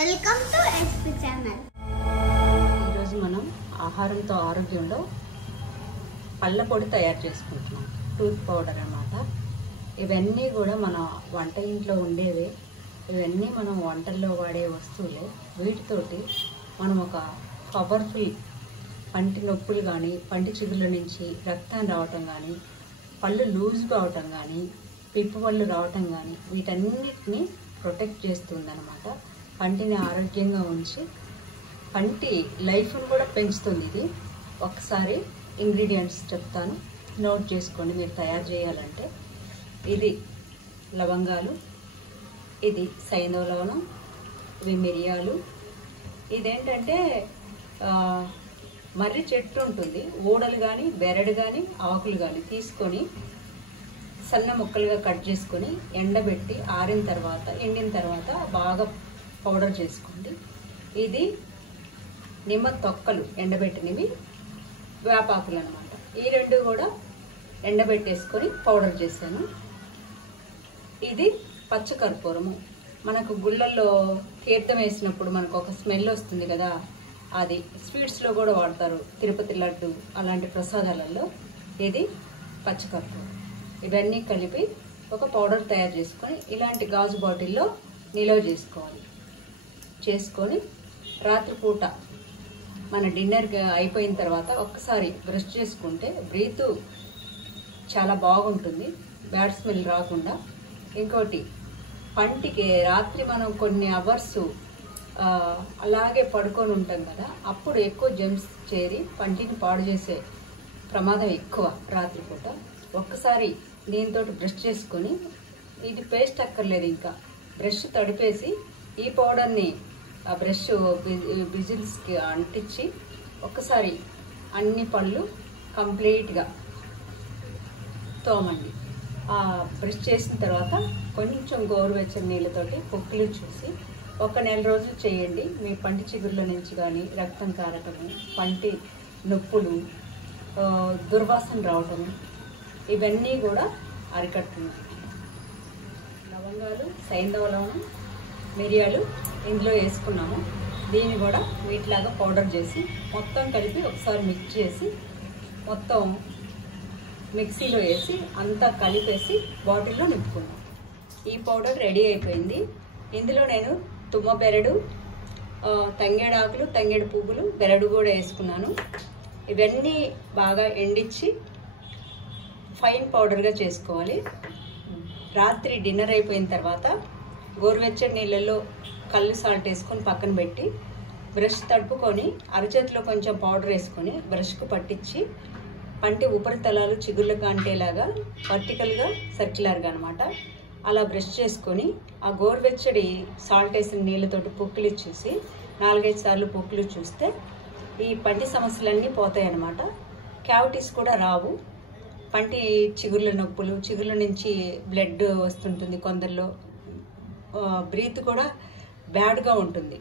Welcome to SP channel. ఈరోజు మనం ఆహారంతో ఆరోగ్యంలో పళ్ళ పొడి తయారు చేసుకుంటున్నాం. టూత్ పౌడర్ అన్నమాట. ఇవన్నీ కూడా మన వంట ఇంట్లో ఉండేవే. ఇవన్నీ మనం వంటల్లో వాడే వస్తువులే. వీటితోటి మనం ఒక పవర్ఫుల్ పంటి నొప్పులు కానీ, పంటి చిగుళ్ళ నుంచి రక్తం రావటం కానీ, పళ్ళు లూజ్గా అవటం కానీ, పిప్పు పళ్ళు రావటం కానీ వీటన్నిటిని ప్రొటెక్ట్ చేస్తుందన్నమాట. పంటిని ఆరోగ్యంగా ఉంచి పంటి లైఫ్ను కూడా పెంచుతుంది. ఇది ఒకసారి ఇంగ్రీడియంట్స్ చెప్తాను, నోట్ చేసుకోండి. మీరు తయారు చేయాలంటే ఇది లవంగాలు, ఇది సైంధవ లవణం, ఇవి మిరియాలు. ఇదేంటంటే మర్రి చెట్టు ఉంటుంది, ఊడలు కానీ బెరడు కానీ ఆకులు కానీ తీసుకొని సన్న ముక్కలుగా కట్ చేసుకొని ఎండబెట్టి ఎండిన తర్వాత బాగా పౌడర్ చేసుకోండి. ఇది నిమ్మ తొక్కలు ఎండబెట్టినవి, వేపాకులు అనమాట. ఈ రెండు కూడా ఎండబెట్టేసుకొని పౌడర్ చేశాను. ఇది పచ్చకర్పూరము. మనకు గుళ్ళల్లో తీర్థం వేసినప్పుడు మనకు ఒక స్మెల్ వస్తుంది కదా, అది స్వీట్స్లో కూడా వాడతారు. తిరుపతి లడ్డు అలాంటి ప్రసాదాలలో ఇది పచ్చకర్పూరం. ఇవన్నీ కలిపి ఒక పౌడర్ తయారు చేసుకొని ఇలాంటి గాజు బాటిల్లో నిల్వ చేసుకొని రాత్రిపూట మన డిన్నర్ అయిపోయిన తర్వాత ఒక్కసారి బ్రష్ చేసుకుంటే బ్రీత్ చాలా బాగుంటుంది, బ్యాడ్ స్మెల్ రాకుండా. ఇంకోటి, పంటికి రాత్రి మనం కొన్ని అవర్స్ అలాగే పడుకొని ఉంటాం కదా, అప్పుడు ఎక్కువ జెమ్స్ చేరి పంటిని పాడు చేసే ప్రమాదం ఎక్కువ రాత్రిపూట. ఒక్కసారి దీంతో బ్రష్ చేసుకొని, ఇది పేస్ట్ అక్కర్లేదు, ఇంకా బ్రష్ తడిపేసి ఈ పౌడర్ని ఆ బ్రష్ బిజిల్స్కి అంటించి ఒక్కసారి అన్ని పళ్ళు కంప్లీట్గా తోమండి. ఆ బ్రష్ చేసిన తర్వాత కొంచెం గోరువెచ్చని నీళ్ళతోటి పొక్కులు చూసి ఒక నెల రోజులు చేయండి. మీ పంటి చిగుర్ల నుంచి కానీ రక్తం కారటము, పంటి నొప్పులు, దుర్వాసన రావటము ఇవన్నీ కూడా అరికట్టున్నాయి. లవంగాలు, సైంధవ లవణం, మిరియాలు ఇందులో వేసుకున్నాము. దీన్ని కూడా వీటిలాగా పౌడర్ చేసి మొత్తం కలిపి ఒకసారి మిక్స్ చేసి మొత్తం మిక్సీలో వేసి అంతా కలిపేసి బాటిల్లో నింపుకున్నాం. ఈ పౌడర్ రెడీ అయిపోయింది. ఇందులో నేను తుమ్మ బెరడు, తంగేడు ఆకులు, తంగేడు పువ్వులు, బెరడు కూడా వేసుకున్నాను. ఇవన్నీ బాగా ఎండించి ఫైన్ పౌడర్గా చేసుకోవాలి. రాత్రి డిన్నర్ అయిపోయిన తర్వాత గోరువెచ్చని నీళ్ళల్లో కళ్ళు సాల్ట్ వేసుకొని పక్కన పెట్టి బ్రష్ తడుపుకొని అరచేతిలో కొంచెం పౌడర్ వేసుకొని బ్రష్కు పట్టించి పంటి ఉపరితలాలు చిగుళ్ళకు అంటేలాగా వర్టికల్గా సర్క్యులర్గా అనమాట అలా బ్రష్ చేసుకొని ఆ గోరువెచ్చడి సాల్ట్ వేసిన నీళ్ళతోటి పొక్కులు ఇచ్చేసి 4-5 సార్లు పొక్కులు చూస్తే ఈ పంటి సమస్యలన్నీ పోతాయి అన్నమాట. క్యావిటీస్ కూడా రావు. పంటి చిగుర్ల నొప్పులు, చిగుర్ల నుంచి బ్లడ్ వస్తుంటుంది కొందరిలో, బ్రీత్ కూడా బ్యాడ్గా ఉంటుంది,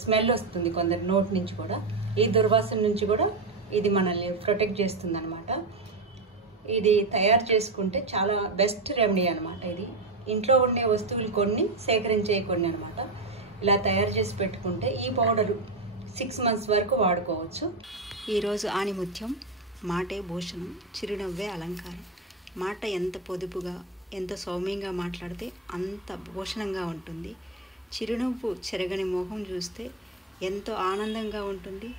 స్మెల్ వస్తుంది కొందరి నోటి నుంచి కూడా. ఈ దుర్వాసన నుంచి కూడా ఇది మనల్ని ప్రొటెక్ట్ చేస్తుంది అనమాట. ఇది తయారు చేసుకుంటే చాలా బెస్ట్ రెమెడీ అనమాట. ఇది ఇంట్లో ఉండే వస్తువులు కొన్ని, సేకరించే కొన్ని అనమాట. ఇలా తయారు చేసి పెట్టుకుంటే ఈ పౌడరు 6 months వరకు వాడుకోవచ్చు. ఈరోజు ఆణిముత్యం: మాటే భూషణం, చిరునవ్వే అలంకారం. మాట ఎంత పొదుపుగా, ఎంత సౌమ్యంగా మాట్లాడితే అంత భూషణంగా ఉంటుంది. చిరునవ్వు చెరగని మోహం చూస్తే ఎంతో ఆనందంగా ఉంటుంది,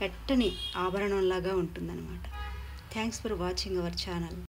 పెట్టని ఆభరణంలాగా ఉంటుందన్నమాట. Thanks for watching our channel.